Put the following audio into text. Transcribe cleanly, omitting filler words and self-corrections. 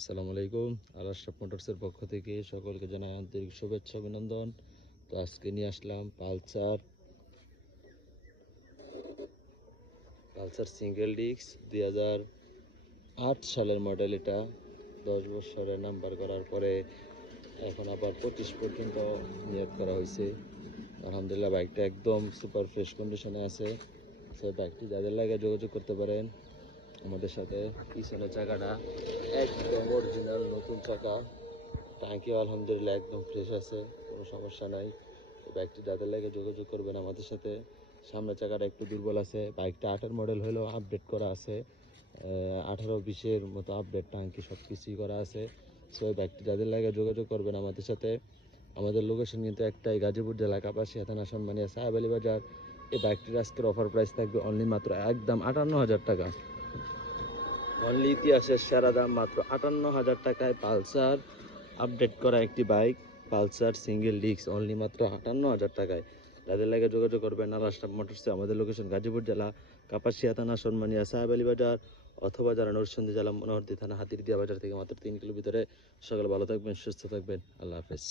আসসালামু আলাইকুম। আশরাফ মোটরসের পক্ষ থেকে সকলকে জানাই আন্তরিক শুভেচ্ছা অভিনন্দন। তো আজকে নিয়ে আসলাম পালসার সিঙ্গেল ডিস্ক 2008 সালের মডেল। এটা 10 বছরের নাম্বার করার পরে এখন আবার 25 পর্যন্ত নিয়োগ করা হয়েছে। আলহামদুলিল্লাহ, বাইকটা একদম সুপার ফ্রেশ কন্ডিশনে আছে। সেই বাইকটি যাদের লাগে যোগাযোগ করতে পারেন আমাদের সাথে। পিছনের চাকাটা একদম অরিজিনাল নতুন চাকা, ট্যাঙ্কিও আলহামদুলিল্লাহ একদম ফ্রেশ আছে, কোনো সমস্যা নাই। এই বাইকটি যাদের লাগে যোগাযোগ করবেন আমাদের সাথে। সামনের চাকাটা একটু দুর্বল আছে। বাইকটা 8-এর মডেল হলেও আপডেট করা আছে, 18-20-এর মতো আপডেট, ট্যাঙ্কি সব কিছুই করা আছে। সো এই বাইকটি যাদের লাগে যোগাযোগ করবেন আমাদের সাথে। আমাদের লোকেশন কিন্তু একটাই, গাজীপুর জেলা কাপাসিয়া থানা সন্মানিয়া সাহেব আলী বাজার। এই বাইকটির আজকের অফার প্রাইস থাকবে অনলি মাত্র একদম 58,000 টাকা। অনলি ইতিহাসের সেরা দাম, মাত্র 58,000 টাকায় পালসার আপডেট করা একটি bike, Pulsar single disc, only মাত্র 58,000 টাকায়। যাদের লাগে যোগাযোগ করবেন আশরাফ মোটরসে। আমাদের লোকেশন গাজীপুর জেলা কাপাসিয়া থানা সন্মানিয়া সাহেব আলী বাজার, অথবা যারা নরসিংদী জেলা মনোহরদী থানা হাতিরদিয়া বাজার থেকে মাত্র 3 কিলো ভিতরে। সকালে ভালো থাকবেন, সুস্থ থাকবেন, আল্লাহ হাফেজ।